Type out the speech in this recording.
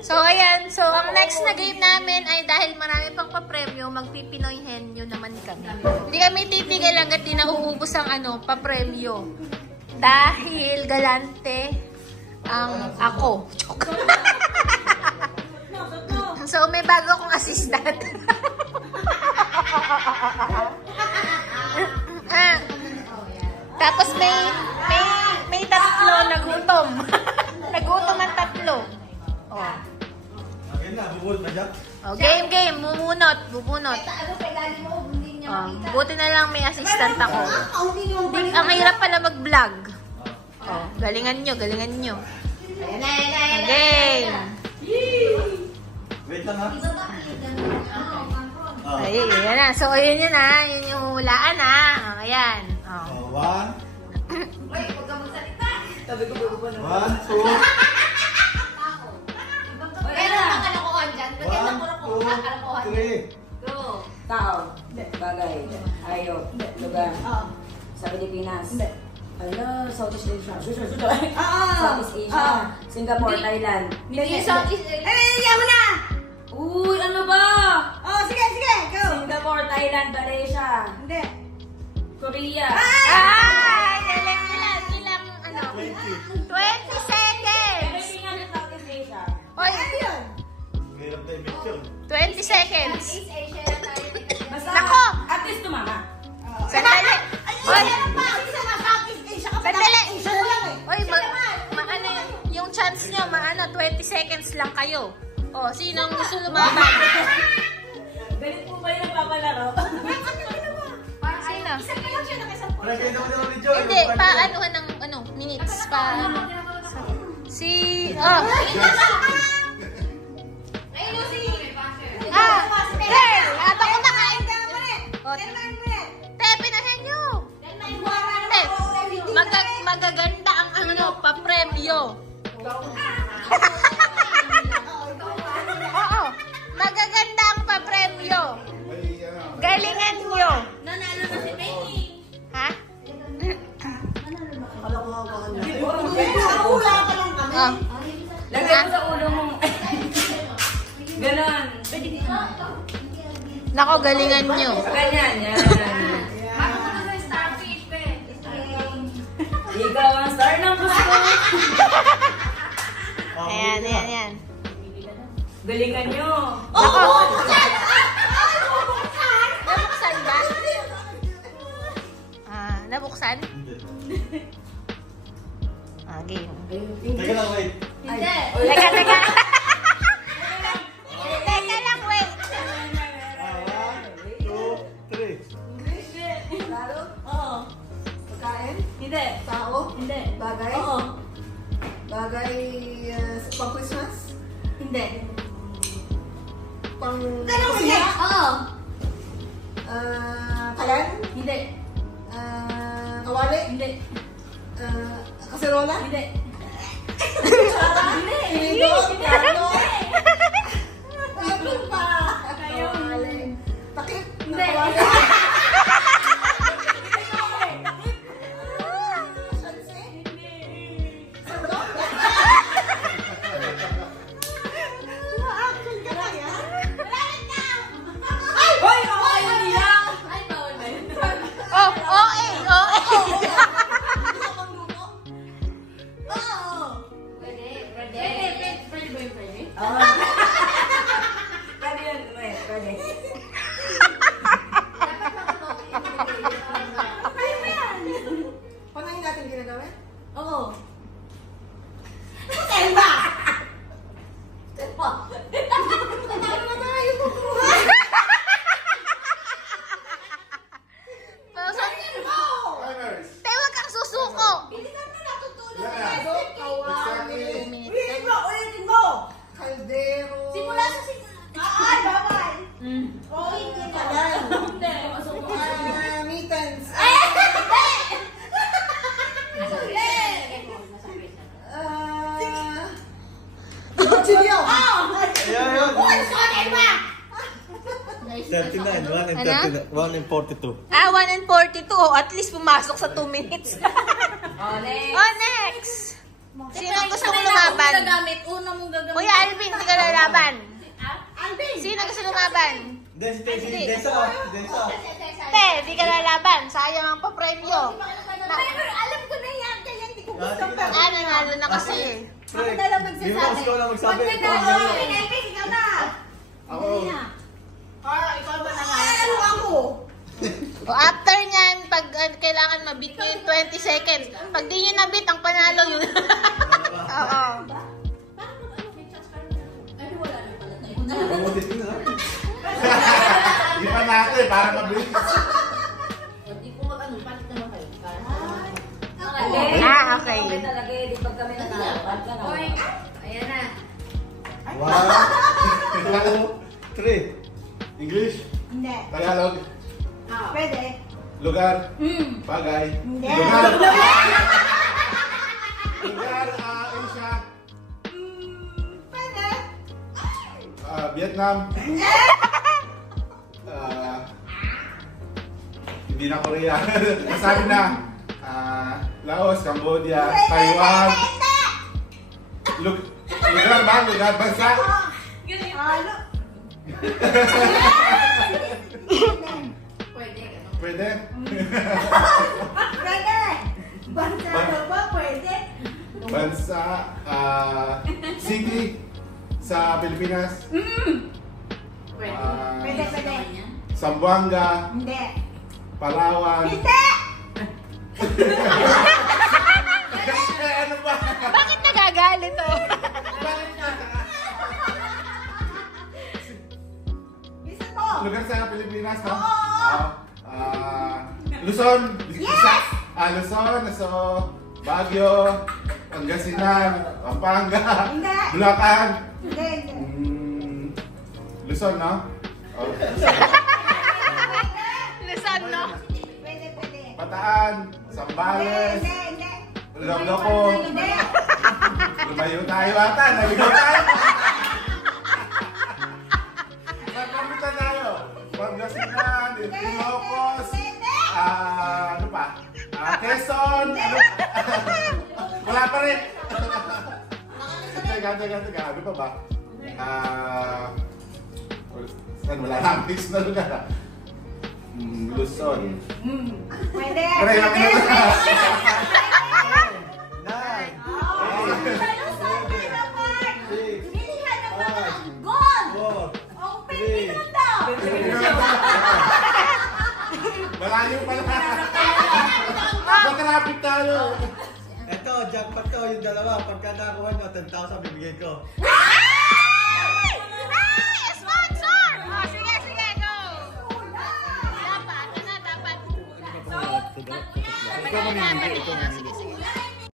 So, ayan. So, ang next na game namin ay dahil marami pang papremyo, magpipinoy henyo naman kami. Hindi kami titigil hanggat di nauubos ang papremyo. Dahil galante ang ako. So, may bago akong assistant. Tapos may tatlo nagutom. Nagutom ang tatlo. Oh. Oh, game. Bubunot. Oh, buti na lang may assistant ako. Ang hirap pala mag-vlog. Oh, galingan nyo. Game. Wait lang ha. Ay, yan na. So, yun na. Yun yung hulaan ha. Ayan. Oh. 1. Wait, huwag ka magsalita. Sabi ko bago pa naman. 1, 2. Pero ang kalokohan dyan. Maganda ko lang kung kalokohan. 3. Go. Tao, bagay, hayop, lugar, sa Pilipinas. Southeast Asia. Southeast Asia. Singapore, Thailand. Hindi Southeast Asia. Yaman na! Uy, ano ba? Oh, sige, go. Singapore, Thailand, Malaysia. Hindi. Korea. Ay! Ilang 20. 20 seconds! Pilipinas ng Southeast Asia. Oy, Mahirap na i-mix yun. 20 seconds. East Asia na tayo. Basta, Nako! at least tumama. Sandali. Oy, sandali. eh. Oy, maano yung chance nyo, 20 seconds lang kayo. O, sino ang gusto lumaban? Ganit po ba yung nagpapalaro? Sino? Isa pa lang siya nakasampo. Parang kayo naman yung video. Hindi, paanuhan ng minutes. Si, Ayun si. girl, habang kumakain. O, 10 minutes. te, pinahin nyo. 10 minutes. Te, magaganda ang papremyo. Oo, magaganda ang papremyo. Galingan nyo. Nanalo na si Penny. Ha? Hula pa lang kami. Oh. Lagay mo sa ulo mo. Ganon. Nako, galingan nyo. Ganyan, yan. Ako na sa starfish, be. Ikaw ang star ng gusto. Ayan. Galingan nyo. Nako. Nabuksan ba? Nabuksan? Game. Teka lang, wait. Hindi. Teka. Teka lang, wait. 1, 2, 3. Lalo? Oo. Pagkain? Hindi. Tao? Hindi. Bagay? Oo. Bagay pang Christmas? Hindi. Pang kusina? Oo. Kalan? Hindi. Kawali? Hindi. Kaserola? Hindi. Hindi. Plato? Ano pa? Kawali. Takip? Hindi. Ano? 1 and 42. 1 and 42. At least pumasok sa 2 minutes. Next. Next. Sino ang gusto mong lumaban? Una mong gagamit. Uy, Alvin, hindi ka lalaban. Alvin! Sino gusto lumaban? Hindi, si Desa. Si Desa. Te, hindi ka lalaban. Sayang ang papremyo. Pero alam ko na yan, kaya hindi ko gusto. sige na. Ah, nanalo na kasi eh. Pre, Ako na lang di magsasabi. mo ikaw lang magsabi. Pag nanalo, Alvin, ikaw na! Ako. Ano ako? O after nyan, pag kailangan mabit nyo yung 20 seconds. Pag di nyo nabit, ang panalo yun. Oo. Ano wala na pala tayo. Mabuti din ha. Iba natin, para mabilis. Hindi ko ano, palit naman kayo. Hindi. Ah, okay. Okay talaga, di pag kami nanalo. Ba't ka na? Ayan na. 1, 2, 3. English, Hindi. Tagalog, Pwede. lugar, bagay. Hindi. Lugar, lugar, Asia, Pwede. Vietnam, hindi na Korea. Nasabi na, Laos, Cambodia, Taiwan. Lugar ba? Lugar, bansa? Ano? Pwede. Pwede? Pwede. Bansa na ba? Pwede. Bansa, city sa Pilipinas. Pwede. Ah, Pwede, pwede. Zamboanga, Hindi. Palawan. Hindi! Ano ba? Bakit nagagalit oh? Isa to. Lugar sa Pilipinas, ha? Oo. Luzon. Yes! Luzon, so Baguio, Pangasinan, Pampanga, Hindi. Bulacan. Hindi, hindi. Luzon, no? Oh. Luzon, no? Pwede, pwede. Bataan, Hindi, Sambales, hindi, hindi. Loco. Hindi. Lumayo tayo ata, naligaw tayo. Nagkamita tayo. Pangasinan, Ilocos, ano pa? Quezon. Wala pa rin. Teka. Ano pa ba? Saan wala na? Mix na lugar. Luzon. Pwede. Pare, lang na. 9. Bilihan ng mga gold! 4. Ang Pilipino to! Malayo pala. Matraffic tayo. Ito, jackpot to, yung dalawa. Pagka nakakuha nyo, 10,000 bibigay ko. Ay! Sponsor! Oh, sige, go! Dapat, ano na, dapat. Ikaw mamimili, ikaw mamimili. Sige.